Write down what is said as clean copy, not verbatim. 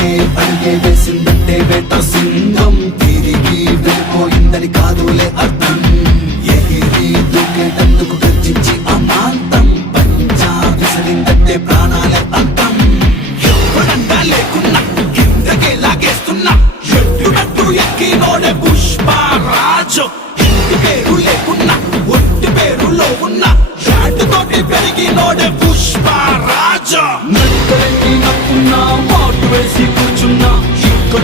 ఒకే అడిగే వేసిందంటే వేట సింగం తిరిగి వెళ్ళిపోయిందని కాదులే అర్థం. ఎగిరి దూకేట